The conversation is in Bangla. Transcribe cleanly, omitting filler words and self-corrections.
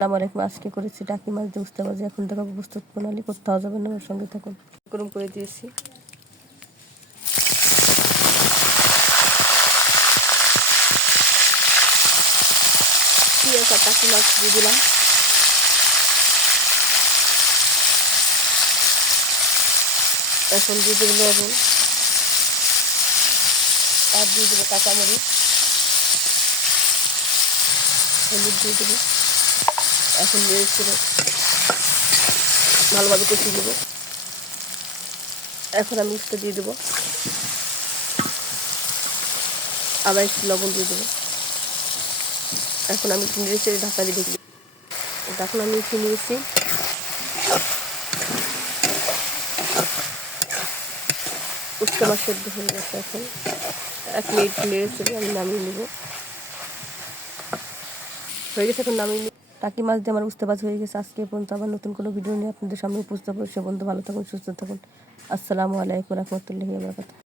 আমার এক মাছকে করেছি টাকি মাছ দিয়ে উস্তা ভাজি। এখন দেখাবো প্রস্তুত প্রণালী। কোথাও যাবেন না, আমার সঙ্গে থাকুন। গরম করে দিয়েছি, পেঁয়াজ আর টাকি মাছ দিয়ে দিলাম। এখন দিয়ে দেবো লবণ, আর দিয়ে দেবো কাঁচামরিচ, হলুদ দিয়ে দেবো। এখন নেড়ে চেড়ে ভালোভাবে কষিয়ে দেবো। এখন আমি উস্তা দিয়ে দেবো, আবার একটু লবণ দিয়ে দেবো। এখন আমি একটু নেড়ে চেড়ে ঢাকা দিয়ে ঢেকে। এখন আমি একটু নিয়েছি, উস্তা মাছ সেদ্ধ হয়ে গেছে। এখন 1 মিনিট নেড়ে চেড়ে আমি নামিয়ে নেব। হয়ে গেছে, এখন নামিয়ে নিই। টাকি মাছ দিয়ে আমার উস্তা ভাজি হয়ে গেছে। আজকে পর্যন্ত আবার নতুন কোনো ভিডিও নিয়ে আপনাদের সামনে উপস্থিত হবো। সে পর্যন্ত ভালো থাকুন, সুস্থ থাকুন। আসসালামু আলাইকুম রহমতুল্লাহি ওয়া বারাকাতুহু।